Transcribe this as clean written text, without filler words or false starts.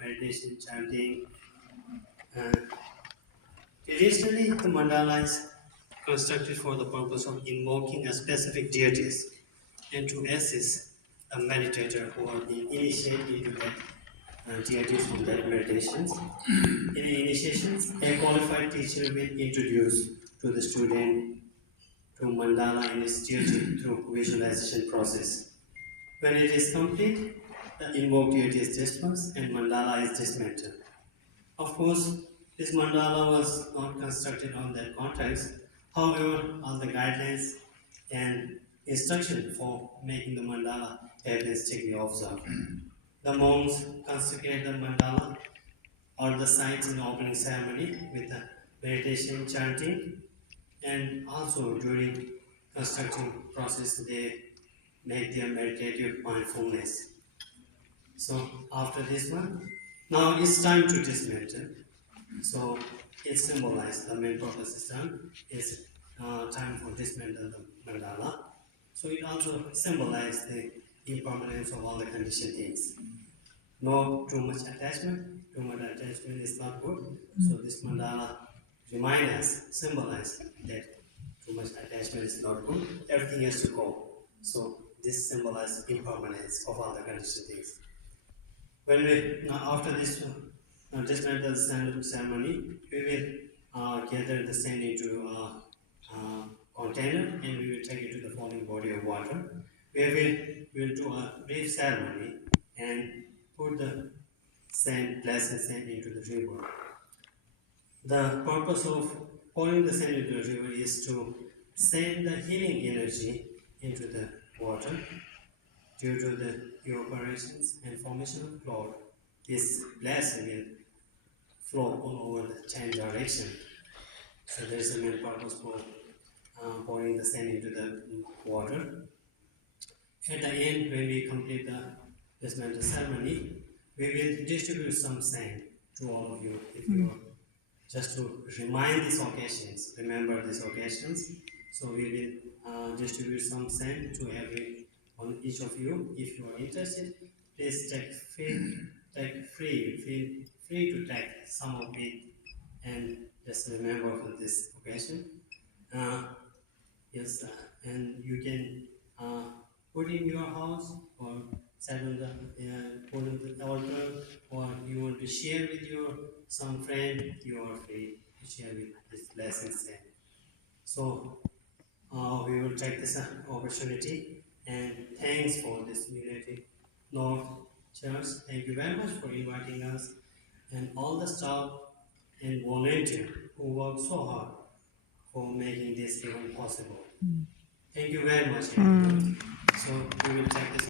meditation, chanting. Uh, Traditionally, the mandala is constructed for the purpose of invoking a specific deities and to assist a meditator who are being initiated into that deities from their meditations. In initiations, a qualified teacher will introduce to the student to mandala in its deity through visualization process. When it is complete, the invoked deity is dispersed and mandala is dismantled. Of course, this mandala was not constructed on that context. However, all the guidelines and instruction for making the mandala have been strictly observed. The monks consecrate the mandala or the sites in the opening ceremony with the meditation, chanting, and also during constructing process they make their meditative mindfulness. So after this one, now it's time to dismantle. So it symbolizes the main purpose is done. It's time for dismantle the mandala. So it also symbolizes the impermanence of all the conditioned things. No too much attachment. Too much attachment is not good. So this mandala reminds us, symbolizes that too much attachment is not good. Everything has to go. So this symbolizes impermanence of all the conditioned things. When we after this dismantle ceremony, we will gather the sand into a container and we will take it to the falling body of water. We will do a brief ceremony and put the sand, blessed sand into the river. The purpose of pouring the sand into the river is to send the healing energy into the water. Due to the evaporations and formation of cloud, this blessing will flow all over the 10 direction. So there is a main purpose for pouring the sand into the water. At the end, when we complete the dismantle ceremony, we will distribute some sand to all of you. If you just to remind these occasions, remember these occasions. So we will distribute some sand to every on each of you. If you are interested, please feel free to take some of it and just remember for this occasion. Uh, yes, and you can put in your house or set on put on the altar, or you want to share with your some friend. You are free to share with this blessing sand. So we will take this opportunity and thanks for this Unity North Church. Thank you very much for inviting us and all the staff and volunteer who work so hard for making this event possible. Thank you very much, everyone. So we will take this.